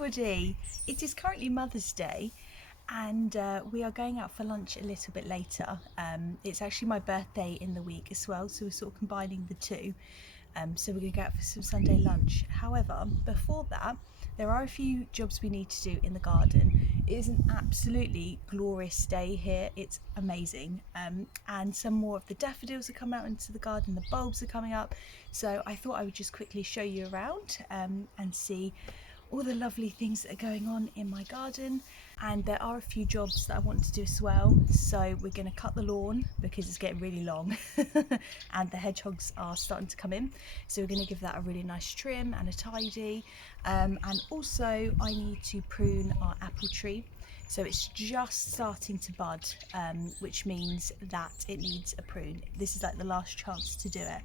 everybody! It is currently Mother's Day and we are going out for lunch a little bit later. It's actually my birthday in the week as well, so we're sort of combining the two. So we're going to go out for some Sunday lunch. However, before that, there are a few jobs we need to do in the garden. It is an absolutely glorious day here. It's amazing. And some more of the daffodils are coming out into the garden, the bulbs are coming up. So I thought I would just quickly show you around and see all the lovely things that are going on in my garden. And there are a few jobs that I want to do as well. So we're going to cut the lawn because it's getting really long and the hedgehogs are starting to come in. So we're going to give that a really nice trim and a tidy. And also I need to prune our apple tree. So it's just starting to bud, which means that it needs a prune. This is like the last chance to do it.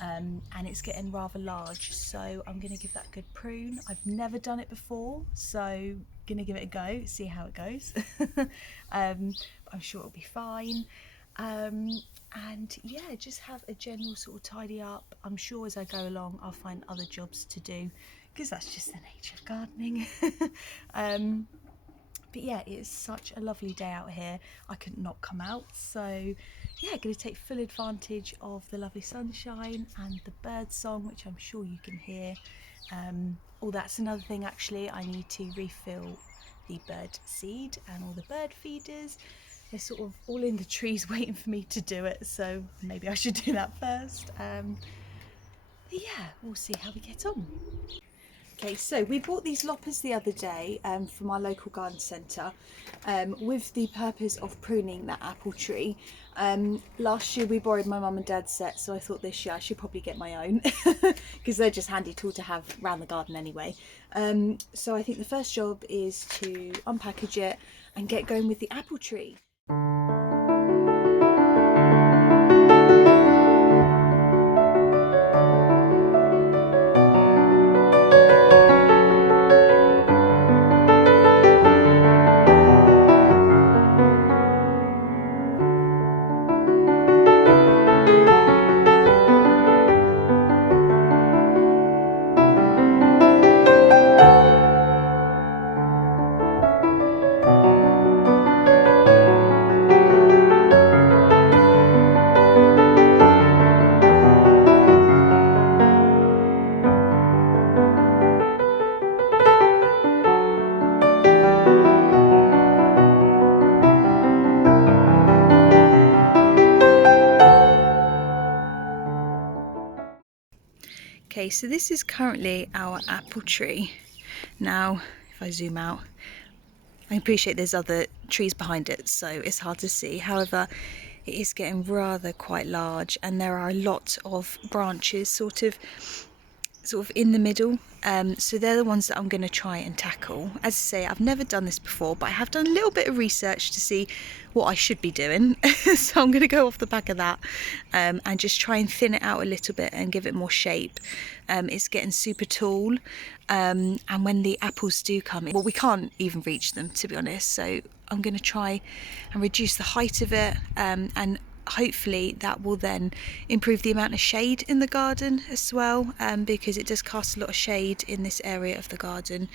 And it's getting rather large, so I'm going to give that a good prune. I've never done it before, so going to give it a go, see how it goes. I'm sure it'll be fine. And yeah, just have a general sort of tidy up. I'm sure as I go along I'll find other jobs to do because that's just the nature of gardening. But yeah, it is such a lovely day out here. I could not come out, so yeah, going to take full advantage of the lovely sunshine and the bird song, which I'm sure you can hear. Oh, that's another thing actually, I need to refill the bird seed and all the bird feeders. They're sort of all in the trees waiting for me to do it, so maybe I should do that first. But yeah, we'll see how we get on. Okay, so we bought these loppers the other day from our local garden centre with the purpose of pruning that apple tree. Last year we borrowed my mum and dad's set, so I thought this year I should probably get my own because they're just handy tool to have around the garden anyway. So I think the first job is to unpackage it and get going with the apple tree. Okay, so this is currently our apple tree. Now, if I zoom out, I appreciate there's other trees behind it, so it's hard to see. However, it is getting rather quite large, and there are a lot of branches sort of in the middle. So they're the ones that I'm going to try and tackle. As I say, I've never done this before, but I have done a little bit of research to see what I should be doing. So I'm going to go off the back of that and just try and thin it out a little bit and give it more shape. It's getting super tall, and when the apples do come in, well, we can't even reach them, to be honest. So I'm going to try and reduce the height of it, and hopefully that will then improve the amount of shade in the garden as well, because it does cast a lot of shade in this area of the garden.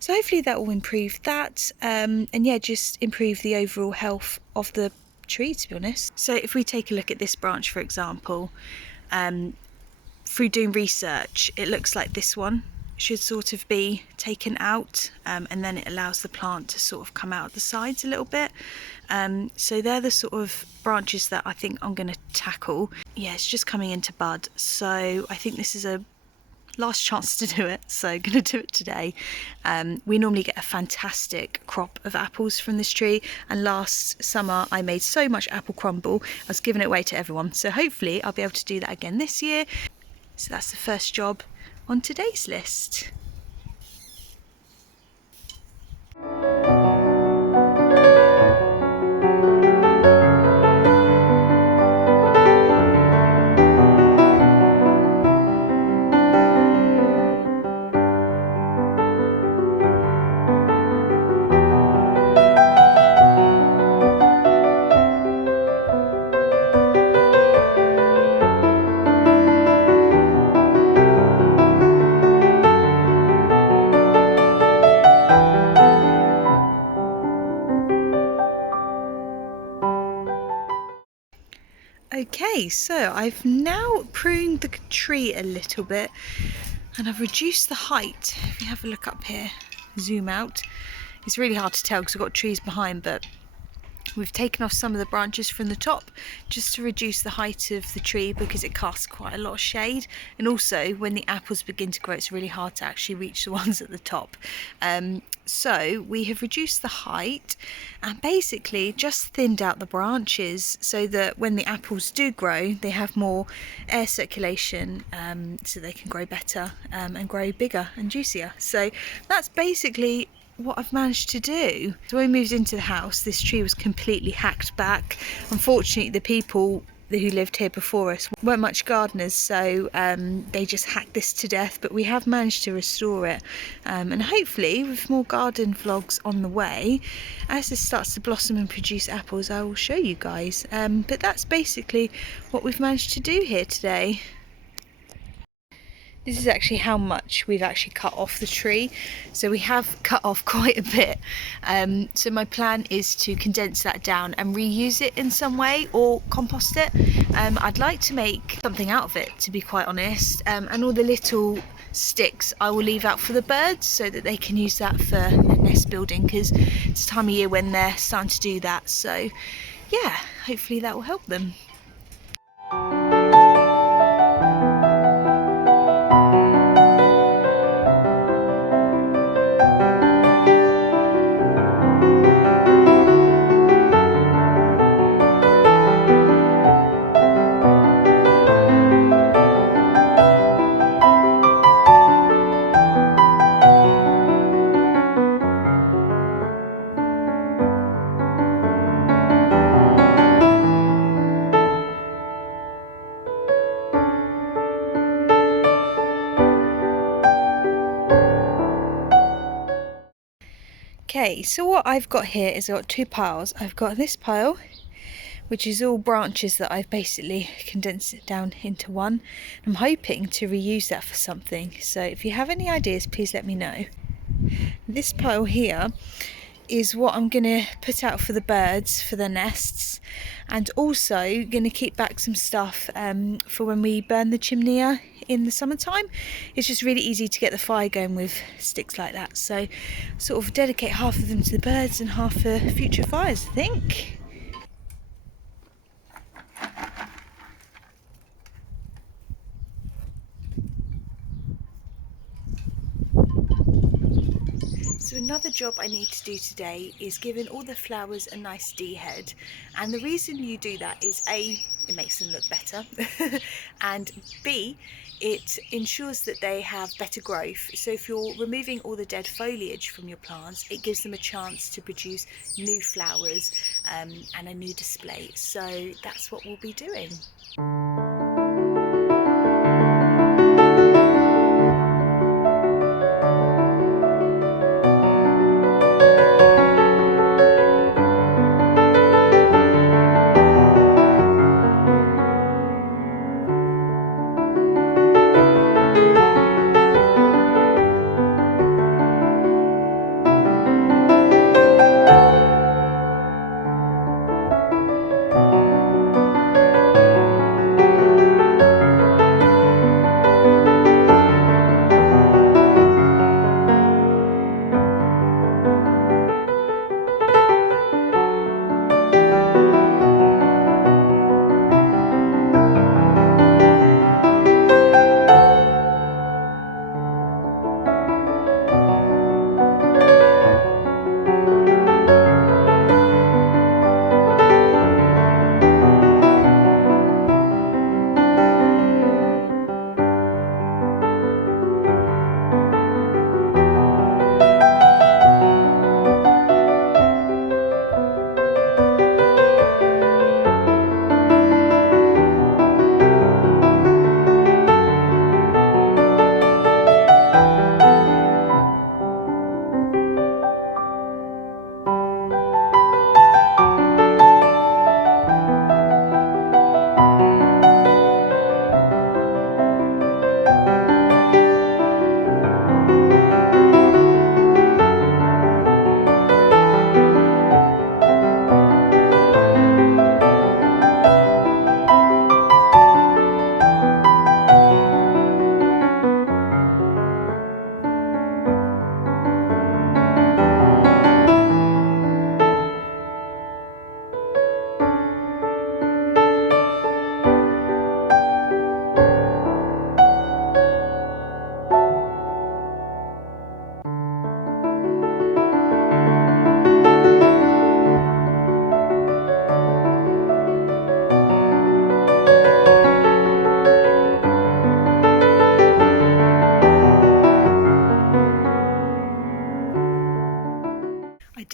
So hopefully that will improve that, and yeah, just improve the overall health of the tree, to be honest. So if we take a look at this branch, for example, through doing research, it looks like this one should sort of be taken out, and then it allows the plant to sort of come out the sides a little bit. So they're the sort of branches that I think I'm going to tackle. Yeah, it's just coming into bud, so I think this is a last chance to do it, so I'm going to do it today. We normally get a fantastic crop of apples from this tree, and last summer I made so much apple crumble I was giving it away to everyone, so hopefully I'll be able to do that again this year. So that's the first job on today's list. Okay, so I've now pruned the tree a little bit and I've reduced the height. If you have a look up here, zoom out, it's really hard to tell because I've got trees behind, but we've taken off some of the branches from the top just to reduce the height of the tree because it casts quite a lot of shade, and also when the apples begin to grow it's really hard to actually reach the ones at the top. So we have reduced the height and basically just thinned out the branches so that when the apples do grow they have more air circulation, so they can grow better and grow bigger and juicier. So that's basically what I've managed to do. So when we moved into the house, this tree was completely hacked back. Unfortunately, the people who lived here before us weren't much gardeners, so they just hacked this to death, but we have managed to restore it, and hopefully with more garden vlogs on the way, as this starts to blossom and produce apples, I will show you guys. But that's basically what we've managed to do here today. This is actually how much we've actually cut off the tree. So we have cut off quite a bit. So my plan is to condense that down and reuse it in some way or compost it. I'd like to make something out of it, to be quite honest. And all the little sticks I will leave out for the birds so that they can use that for their nest building, because it's the time of year when they're starting to do that. So yeah, hopefully that will help them. Okay, so what I've got here is I've got two piles. I've got this pile, which is all branches that I've basically condensed it down into one. I'm hoping to reuse that for something. So if you have any ideas, please let me know. This pile here is what I'm going to put out for the birds for their nests, and also going to keep back some stuff for when we burn the chimney in the summertime. It's just really easy to get the fire going with sticks like that, so sort of dedicate half of them to the birds and half for future fires, I think. So another job I need to do today is giving all the flowers a nice dehead, and the reason you do that is A, it makes them look better, and B, it ensures that they have better growth. So if you're removing all the dead foliage from your plants, it gives them a chance to produce new flowers and a new display. So that's what we'll be doing.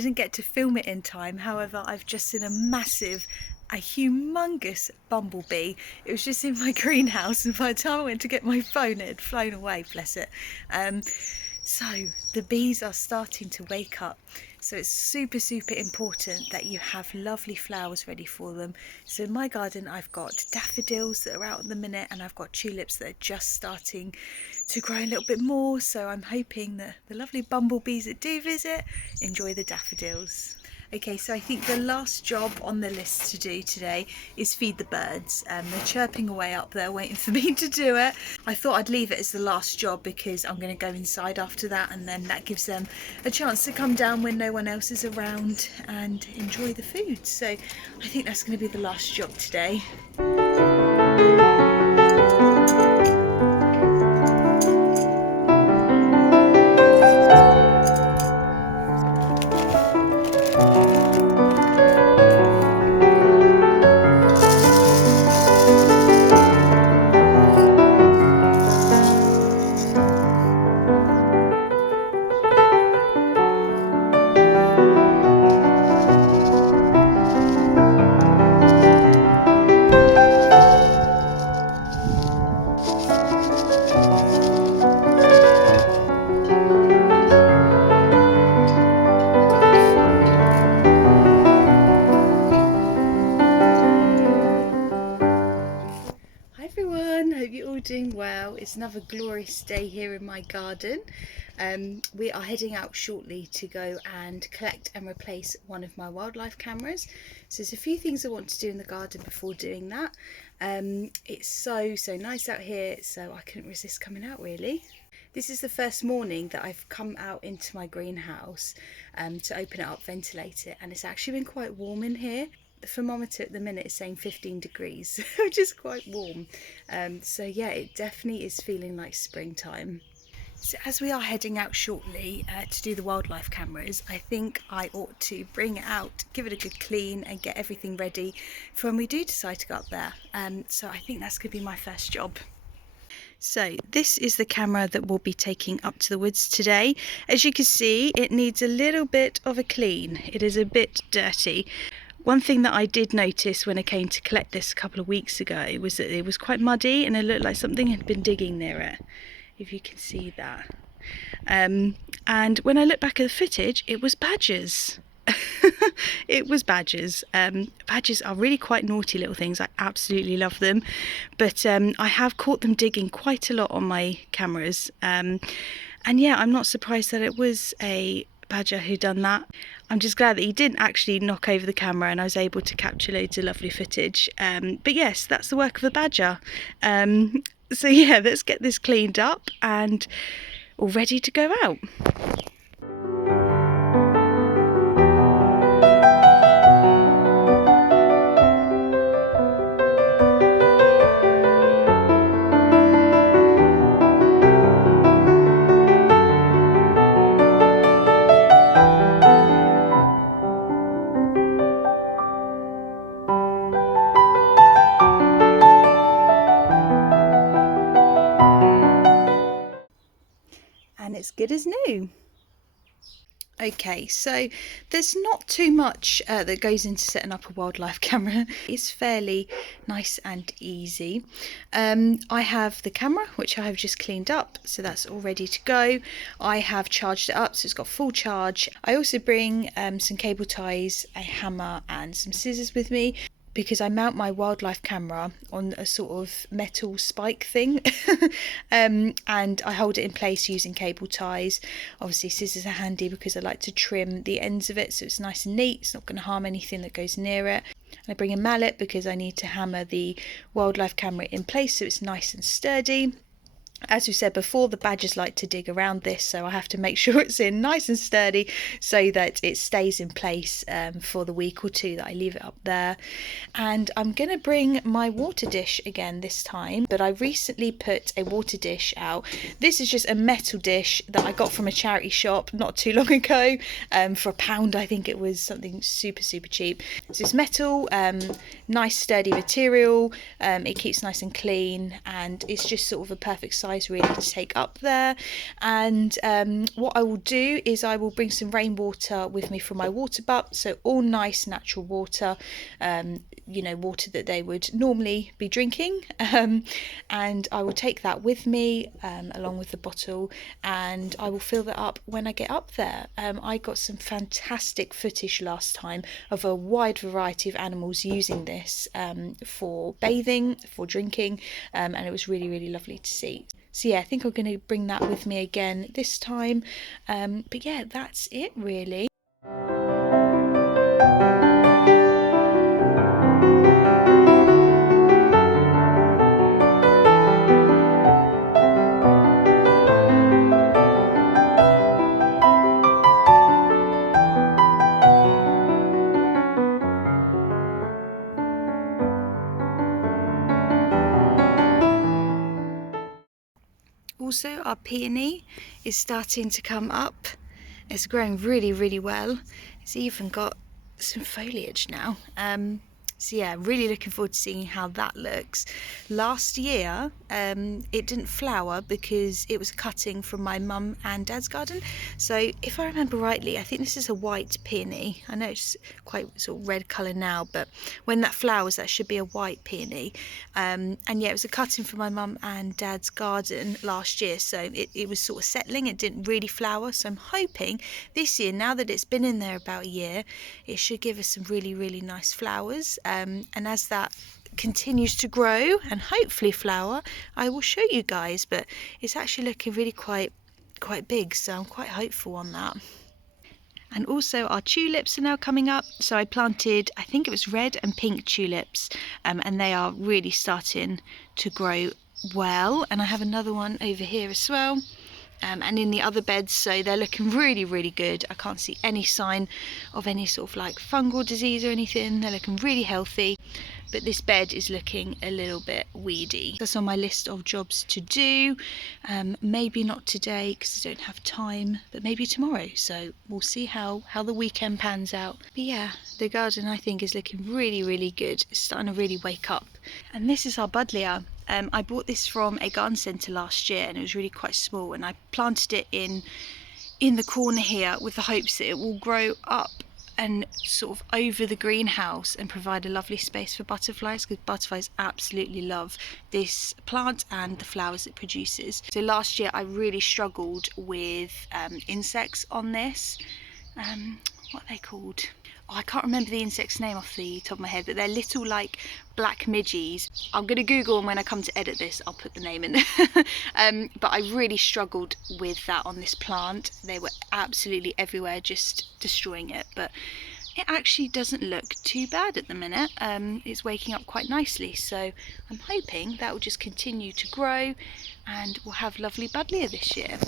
didn't get to film it in time. However, I've just seen a humongous bumblebee. It was just in my greenhouse, and by the time I went to get my phone, it had flown away, bless it. So the bees are starting to wake up. So it's super important that you have lovely flowers ready for them. So in my garden I've got daffodils that are out at the minute, and I've got tulips that are just starting to grow a little bit more. So I'm hoping that the lovely bumblebees that do visit enjoy the daffodils. Okay, so I think the last job on the list to do today is feed the birds. They're chirping away up there waiting for me to do it. I thought I'd leave it as the last job because I'm going to go inside after that, and then that gives them a chance to come down when no one else is around and enjoy the food. So I think that's going to be the last job today. Hope you're all doing well. It's another glorious day here in my garden. We are heading out shortly to go and collect and replace one of my wildlife cameras. So there's a few things I want to do in the garden before doing that. It's so nice out here, so I couldn't resist coming out really. This is the first morning that I've come out into my greenhouse to open it up, ventilate it, and it's actually been quite warm in here. The thermometer at the minute is saying 15 degrees, which is quite warm. So yeah, it definitely is feeling like springtime. So as we are heading out shortly to do the wildlife cameras, I think I ought to bring it out, give it a good clean and get everything ready for when we do decide to go up there. So I think that's going to be my first job. So this is the camera that we'll be taking up to the woods today. As you can see, it needs a little bit of a clean. It is a bit dirty. One thing that I did notice when I came to collect this a couple of weeks ago was that it was quite muddy and it looked like something had been digging near it, if you can see that. And when I looked back at the footage, it was badgers. It was badgers. Badgers are really quite naughty little things. I absolutely love them, but I have caught them digging quite a lot on my cameras, and yeah, I'm not surprised that it was a badger who done that. I'm just glad that he didn't actually knock over the camera and I was able to capture loads of lovely footage. But yes, that's the work of a badger. So yeah, let's get this cleaned up and all ready to go out. And it's good as new. Okay, so there's not too much that goes into setting up a wildlife camera. It's fairly nice and easy. I have the camera, which I have just cleaned up, so that's all ready to go. I have charged it up, so it's got full charge. I also bring some cable ties, a hammer and some scissors with me, because I mount my wildlife camera on a sort of metal spike thing and I hold it in place using cable ties. Obviously scissors are handy because I like to trim the ends of it so it's nice and neat, it's not going to harm anything that goes near it. And I bring a mallet because I need to hammer the wildlife camera in place so it's nice and sturdy. As we said before, the badgers like to dig around this, so I have to make sure it's in nice and sturdy so that it stays in place for the week or two that I leave it up there. And I'm going to bring my water dish again this time, but I recently put a water dish out. This is just a metal dish that I got from a charity shop not too long ago for £1. I think it was something super cheap. So it's metal, nice sturdy material, it keeps nice and clean, and it's just sort of a perfect size guys really to take up there. And what I will do is I will bring some rainwater with me from my water butt, so all nice natural water, you know, water that they would normally be drinking, and I will take that with me along with the bottle, and I will fill that up when I get up there. I got some fantastic footage last time of a wide variety of animals using this for bathing, for drinking, and it was really, really lovely to see. So yeah, I think I'm going to bring that with me again this time. But yeah, that's it really. Also, our peony is starting to come up. It's growing really, really well. It's even got some foliage now. So yeah, really looking forward to seeing how that looks. Last year, it didn't flower because it was a cutting from my mum and dad's garden. So if I remember rightly, I think this is a white peony. I know it's quite sort of red colour now, but when that flowers, that should be a white peony. And yeah, it was a cutting from my mum and dad's garden last year. So it was sort of settling. It didn't really flower. So I'm hoping this year, now that it's been in there about a year, it should give us some really, really nice flowers. And as that continues to grow and hopefully flower, I will show you guys. But it's actually looking really quite big, so I'm quite hopeful on that. And also our tulips are now coming up. So I planted, I think it was red and pink tulips, and they are really starting to grow well. And I have another one over here as well. And in the other beds, so they're looking really, really good. I can't see any sign of any sort of like fungal disease or anything. They're looking really healthy, but this bed is looking a little bit weedy. That's on my list of jobs to do. Maybe not today because I don't have time, but maybe tomorrow. So we'll see how the weekend pans out. But yeah, the garden I think is looking really, really good. It's starting to really wake up. And this is our buddleia. I bought this from a garden centre last year, and it was really quite small, and I planted it in the corner here with the hopes that it will grow up and sort of over the greenhouse and provide a lovely space for butterflies, because butterflies absolutely love this plant and the flowers it produces. So last year I really struggled with insects on this. What are they called? Oh, I can't remember the insect's name off the top of my head, but they're little like black midges. I'm going to Google, and when I come to edit this I'll put the name in. But I really struggled with that on this plant. They were absolutely everywhere, just destroying it. But it actually doesn't look too bad at the minute. It's waking up quite nicely, so I'm hoping that will just continue to grow and we'll have lovely buddleia this year.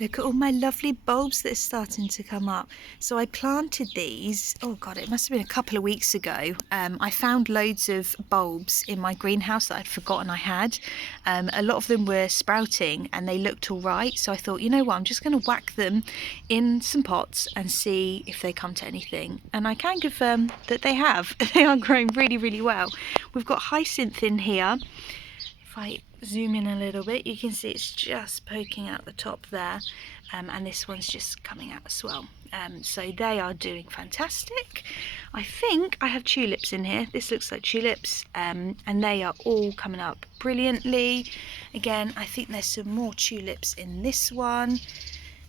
Look at all my lovely bulbs that are starting to come up. So I planted these, oh god, it must have been a couple of weeks ago. I found loads of bulbs in my greenhouse that I'd forgotten I had. A lot of them were sprouting and they looked all right. So I thought, you know what, I'm just going to whack them in some pots and see if they come to anything. And I can confirm that they have. They are growing really, really well. We've got hyacinth in here. If I zoom in a little bit, you can see it's just poking out the top there, and this one's just coming out as well. So they are doing fantastic. I think I have tulips in here. This looks like tulips, and they are all coming up brilliantly. Again, I think there's some more tulips in this one,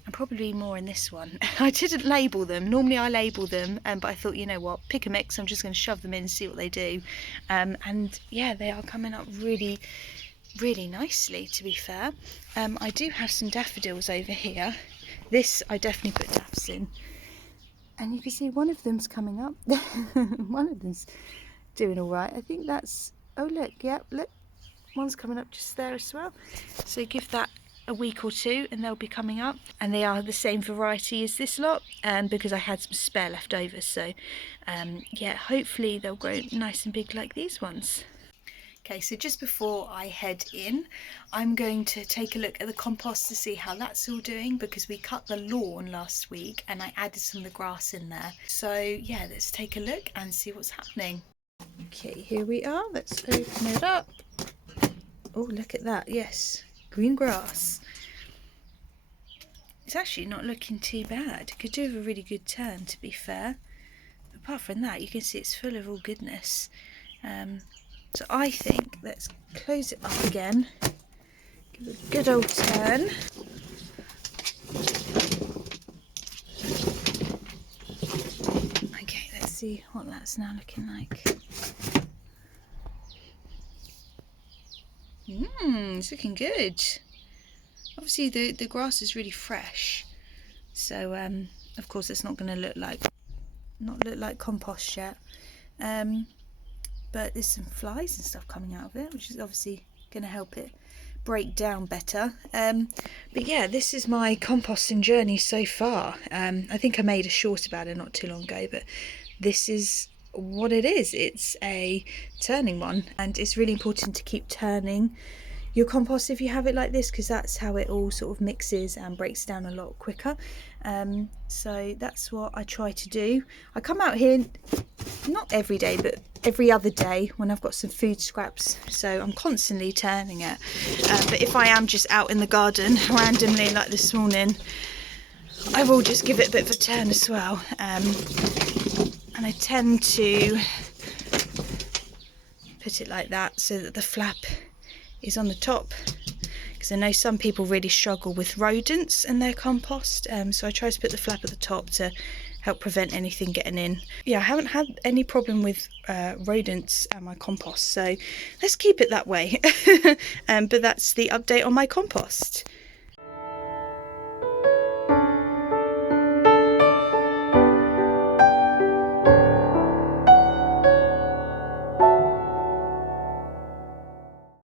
and probably more in this one. I didn't label them. Normally I label them, but I thought, you know what, pick a mix. I'm just going to shove them in and see what they do. And yeah, they are coming up really, really nicely, to be fair. I do have some daffodils over here. This I definitely put daffs in, and you can see one of them's coming up. One of them's doing all right. I think that's, oh look, yeah, look, one's coming up just there as well. So give that a week or two and they'll be coming up, and they are the same variety as this lot, because I had some spare left over. So yeah, hopefully they'll grow nice and big like these ones. Okay, so just before I head in, I'm going to take a look at the compost to see how that's all doing, because we cut the lawn last week and I added some of the grass in there. So yeah, let's take a look and see what's happening. Okay, here we are. Let's open it up. Oh, look at that. Yes, green grass. It's actually not looking too bad. It could do with a really good turn, to be fair. Apart from that, you can see it's full of all goodness. So I think let's close it up again. Give it a good old turn. Okay, let's see what that's now looking like. It's looking good. Obviously the grass is really fresh, so of course it's not going to look like compost yet, but there's some flies and stuff coming out of it, which is obviously going to help it break down better. But yeah, this is my composting journey so far. I think I made a short about it not too long ago, but this is what it is. It's a turning one, and it's really important to keep turning your compost if you have it like this, because that's how it all sort of mixes and breaks down a lot quicker. So that's what I try to do. I come out here not every day, but every other day when I've got some food scraps, so I'm constantly turning it. But if I am just out in the garden randomly like this morning, I will just give it a bit of a turn as well. And I tend to put it like that so that the flap is on the top, because I know some people really struggle with rodents in their compost, so I try to put the flap at the top to help prevent anything getting in. Yeah, I haven't had any problem with rodents at my compost, so let's keep it that way. But that's the update on my compost.